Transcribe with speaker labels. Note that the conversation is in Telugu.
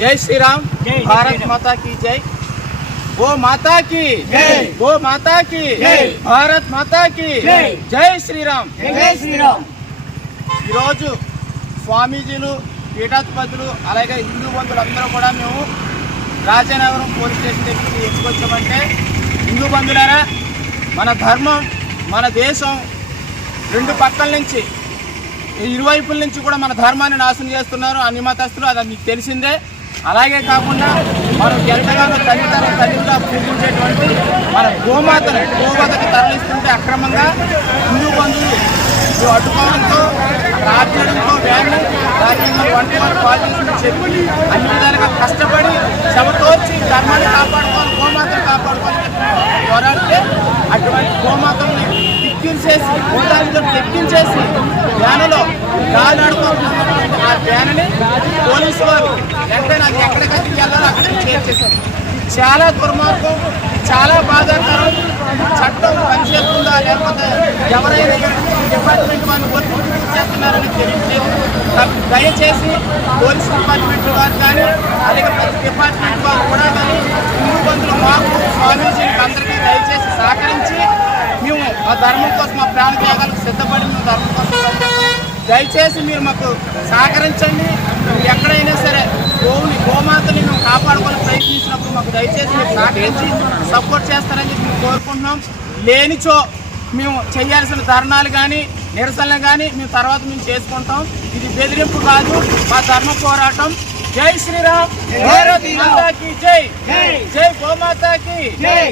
Speaker 1: జై శ్రీరామ్ భారత్ మాతా కీ జై ఓ మాతా కీ ఓ
Speaker 2: మాతాకి
Speaker 1: భారత్ మాతాకి
Speaker 2: జై
Speaker 1: శ్రీరామ్
Speaker 2: జై శ్రీరామ్
Speaker 1: ఈరోజు స్వామీజీలు పీఠాధిపతులు అలాగే హిందూ బంధువులందరూ కూడా మేము రాజానగరం పోలీస్ స్టేషన్ దగ్గరికి ఎంచుకొచ్చామంటే హిందూ బంధువులారా మన ధర్మం మన దేశం రెండు పక్కల నుంచి ఇరువైపుల నుంచి కూడా మన ధర్మాన్ని నాశనం చేస్తున్నారు. అన్ని మతస్తులు అది మీకు తెలిసిందే. అలాగే కాకుండా మనం ఎంతగానో తల్లిదండ్రుల తల్లిగా పూజించేటువంటి మన గోమాతను గోమాతకు తరలిస్తుంటే అక్రమంగా హిందూ బంధువులు అడ్డుకోవడంతో రాజ్యంతో వ్యాన్ని రాజ్యంలో వంట వారు పాల్చేసి చెప్పి అన్ని విధాలుగా కష్టపడి శవతోర్చి ధర్మాన్ని కాపాడుకోవాలి గోమాతను కాపాడుకోవాలి పోరాడితే అటువంటి గోమాతల్ని ఎక్కించేసి గోదావరితో ఎక్కించేసి వ్యానులో గాలాడుతున్నటువంటి ఆ పోలీసు వారు వెంటనే అది ఎక్కడికైతే వెళ్ళాలో అక్కడికి చేర్చేశారు చాలా దుర్మార్గం చాలా బాధాకరం. చట్టం పనిచేస్తుందా లేకపోతే ఎవరైనా డిపార్ట్మెంట్ వాళ్ళు వర్క్ చేస్తున్నారని తెలియట్లేదు. దయచేసి పోలీస్ డిపార్ట్మెంట్ వారు కానీ అలాగే ప్రతి డిపార్ట్మెంట్ వారు కూడా కానీ హిందూ బంధువులు మాకు స్వామీజీలకు అందరికీ దయచేసి సహకరించి మేము మా ధర్మం కోసం మా ప్రాణ త్యాగాలకు సిద్ధపడి మేము ధర్మం కోసం పనిచేస్తాం. దయచేసి మీరు మాకు సహకరించండి. ఎక్కడైనా సరే గోవుని గోమాతని మేము కాపాడుకొని ప్రయత్నించినప్పుడు మాకు దయచేసి మీరు సహకరించి సపోర్ట్ చేస్తారని చెప్పి మేము కోరుకుంటున్నాం. లేనిచో మేము చేయాల్సిన ధర్నాలు కానీ నిరసనలు కానీ మేము తర్వాత మేము చేసుకుంటాం. ఇది బెదిరింపు కాదు మా ధర్మ పోరాటం. జై శ్రీరామ్.
Speaker 2: జై.
Speaker 1: జై గోమాతాకి.
Speaker 2: జై.